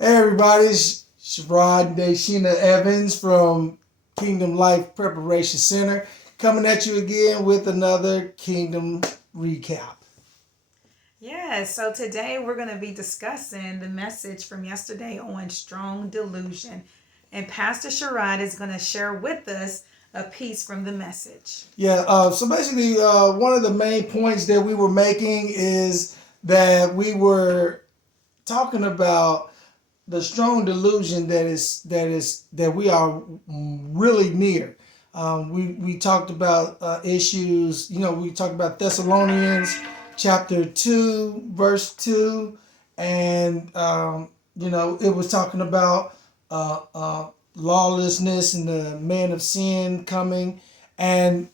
Hey everybody, it's Sherrod and Deshina Evans from Kingdom Life Preparation Center coming at you again with another Kingdom recap. Yeah, so today we're going to be discussing the message from yesterday on strong delusion. And Pastor Sherrod is going to share with us a piece from the message. So basically, one of the main points that we were making is that we were talking about the strong delusion that we are really near. We talked about issues. We talked about Thessalonians chapter 2, verse 2, and it was talking about lawlessness and the man of sin coming, and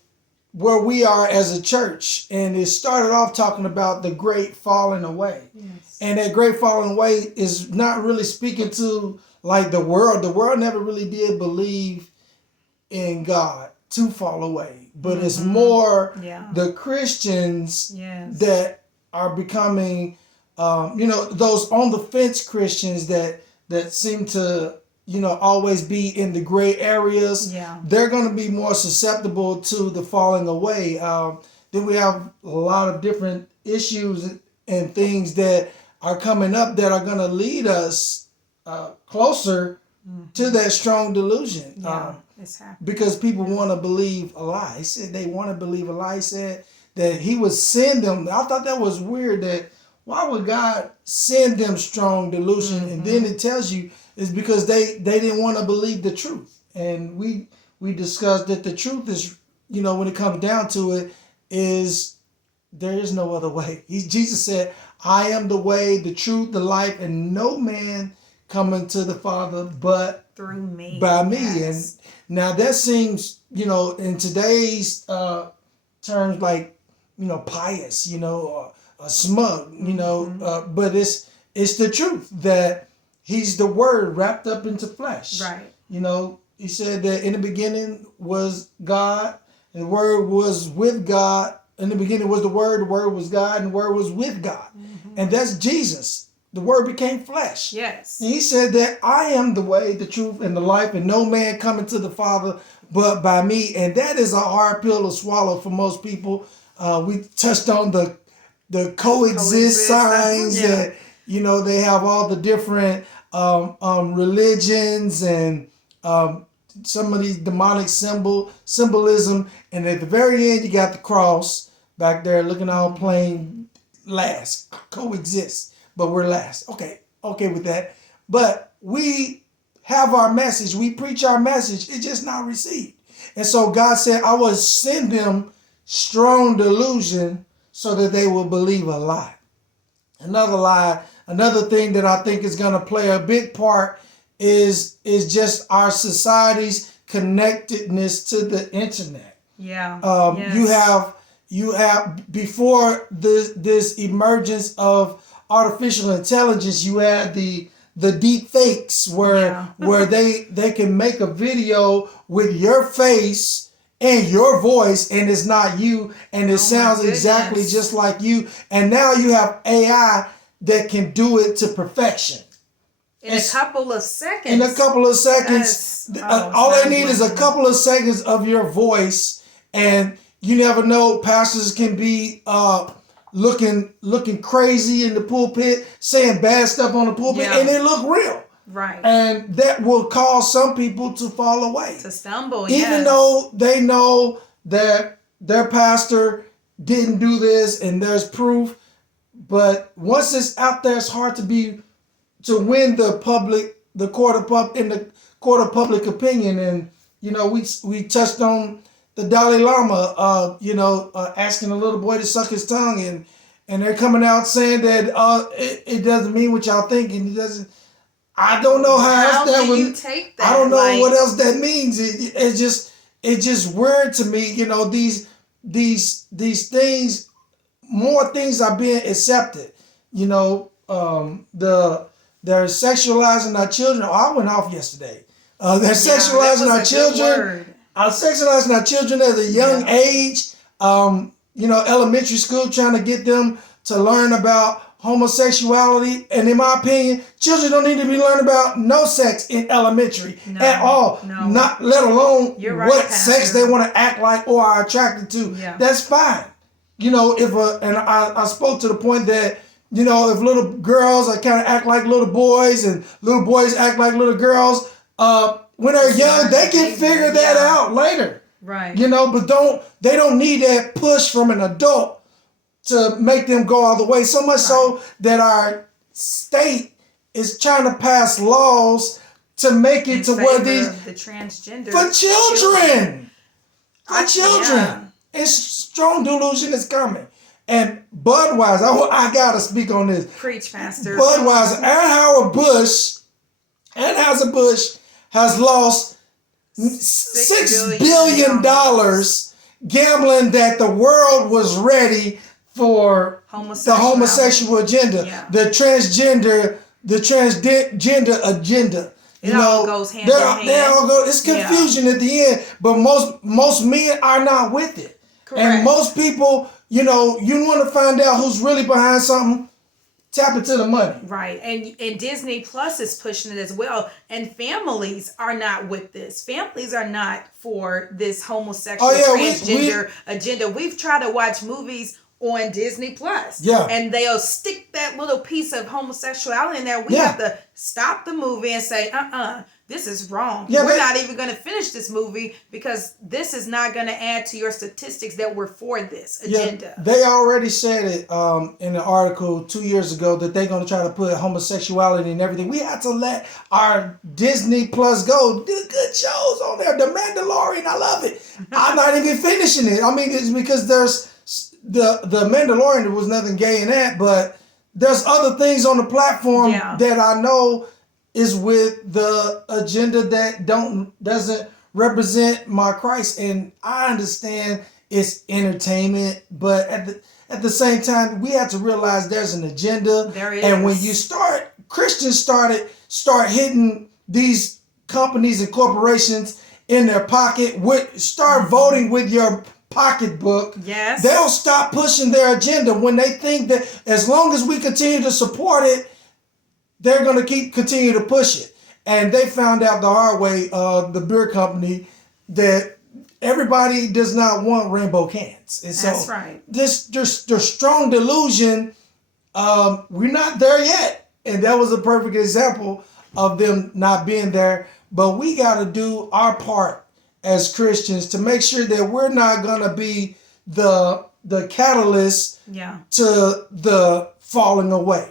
where we are as a church. And it started off talking about the great falling away. Yes. And that great falling away is not really speaking to like the world. The world never really did believe in God to fall away. But it's more the Christians that are becoming, those on the fence Christians that seem to always be in the gray areas. They're going to be more susceptible to the falling away. Then we have a lot of different issues and things that are coming up that are going to lead us closer to that strong delusion. Because people want to believe a lie. He said they want to believe a lie. He said that he would send them. I thought that was weird, that why would God send them strong delusion? And then it tells you it's because they didn't want to believe the truth. And we discussed that the truth is, when it comes down to it, is there is no other way. Jesus said, I am the way, the truth, the life, and no man coming to the Father but through me. By me. Yes. And now that seems, in today's terms, like, pious, or smug, but it's the truth that he's the word wrapped up into flesh. Right. He said that in the beginning was God, and the word was with God. In the beginning was the word was God, and the word was with God. And that's Jesus. The word became flesh. Yes. And he said that I am the way, the truth, and the life, and no man coming to the Father but by me. And that is a hard pill to swallow for most people. We touched on the coexist signs that, they have all the different religions and some of these demonic symbolism. And at the very end, you got the cross back there looking all plain, last, coexist. But we're last. Okay with that. But we have our message. We preach our message. It's just not received. And so God said, I will send them strong delusion so that they will believe a lie. Another lie, another thing that I think is going to play a big part is just our society's connectedness to the internet. Yeah. You have before this emergence of artificial intelligence, you had the deep fakes where they can make a video with your face and your voice, and it's not you, and it sounds exactly just like you. And now you have AI that can do it to perfection. In a couple of seconds. In a couple of seconds. All they need is a couple of seconds of your voice, and you never know, pastors can be looking crazy in the pulpit, saying bad stuff on the pulpit, and it look real. Right. And that will cause some people to fall away. To stumble, even though they know that their pastor didn't do this and there's proof. But once it's out there, it's hard to win the court of public opinion. And, we touched on the Dalai Lama, asking a little boy to suck his tongue, and they're coming out saying that it doesn't mean what y'all think, and it doesn't. I don't know how else that would. You take that? I don't know what else that means. It's just weird to me. These things, more things are being accepted. They're sexualizing our children. Oh, I went off yesterday. They're sexualizing our children. Sexualizing our children at a young age. Elementary school, trying to get them to learn about homosexuality, and in my opinion, children don't need to be learning about no sex in elementary at all. No. Not let alone You're right, what Pastor. sex they want to act like or are attracted to. Yeah. That's fine. You know, and I spoke to the point that, you know, if little girls kind of act like little boys and little boys act like little girls, when they're young, they can figure that out later. Right. You know, but they don't need that push from an adult to make them go all the way. So much so that our state is trying to pass laws to make it to where the transgender for children. For children. Yeah. It's strong delusion is coming. And Budweiser, I gotta speak on this. Preach, Pastor. Budweiser, Anheuser-Busch has lost $6 billion gambling that the world was ready for the homosexual agenda, the transgender agenda. It all goes hand in hand. They all go. It's confusion at the end, but most men are not with it. Correct. And most people, you know, you want to find out who's really behind something, tap into the money. Right. And Disney Plus is pushing it as well. And families are not with this. Families are not for this homosexual transgender agenda. We've tried to watch movies on Disney Plus. Yeah. And they'll stick that little piece of homosexuality in there. We have to stop the movie and say, this is wrong. Yeah, we're not even going to finish this movie because this is not going to add to your statistics that we're for this agenda. They already said it in an article 2 years ago that they're going to try to put homosexuality and everything. We have to let our Disney Plus go. Do good shows on there. The Mandalorian, I love it. I'm not even finishing it. I mean, it's because there's the Mandalorian, there was nothing gay in that, but there's other things on the platform that I know is with the agenda that doesn't represent my Christ. And I understand it's entertainment, but at the same time, we have to realize there's an agenda. There is. And when Christians start hitting these companies and corporations in their pocket, start voting with your pocketbook. Yes. They'll stop pushing their agenda when they think that as long as we continue to support it, they're going to continue to push it. And they found out the hard way, the beer company, that everybody does not want rainbow cans. And so that's right. This strong delusion, we're not there yet. And that was a perfect example of them not being there. But we got to do our part as Christians to make sure that we're not going to be the catalyst to the falling away.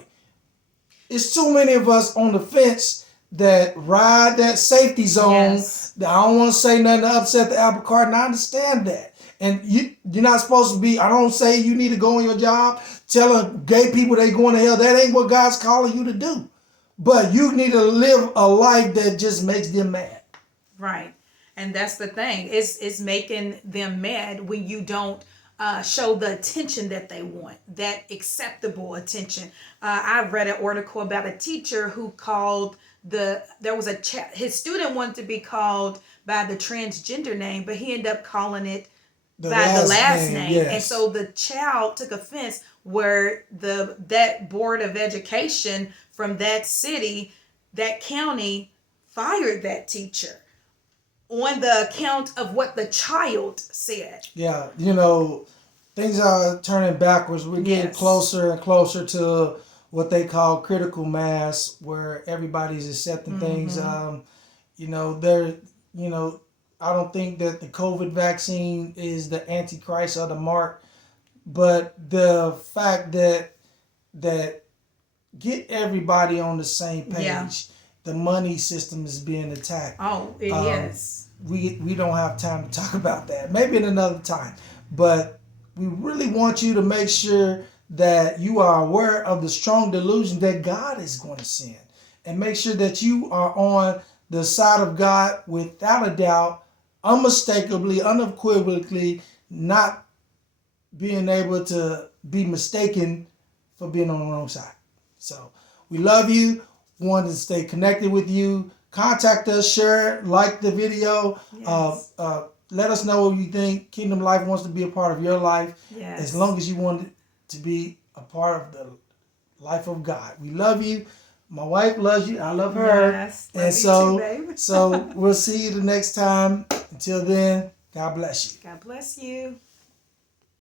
It's too many of us on the fence that ride that safety zone. Yes. I don't want to say nothing to upset the apple cart, and I understand that. And you're not supposed to be, I don't say you need to go on your job telling gay people they going to hell. That ain't what God's calling you to do. But you need to live a life that just makes them mad. Right. And that's the thing. It's making them mad when you don't show the attention that they want, that acceptable attention. I read an article about a teacher who called his student wanted to be called by the transgender name, but he ended up calling it by the last name. Yes. And so the child took offense where that board of education from that city, that county, fired that teacher on the account of what the child said. Yeah, things are turning backwards. We're getting closer and closer to what they call critical mass, where everybody's accepting things. I don't think that the COVID vaccine is the antichrist or the mark, but the fact that get everybody on the same page. Yeah. The money system is being attacked. Oh, it is. We don't have time to talk about that. Maybe in another time. But we really want you to make sure that you are aware of the strong delusion that God is going to send. And make sure that you are on the side of God without a doubt, unmistakably, unequivocally, not being able to be mistaken for being on the wrong side. So we love you. Want to stay connected with you. Contact us, share, like the video. Yes. Let us know what you think. Kingdom Life wants to be a part of your life. Yes. As long as you want it to be a part of the life of God. We love you. My wife loves you. I love her. Yes, and love so, you too, babe. so we'll see you the next time. Until then, God bless you. God bless you.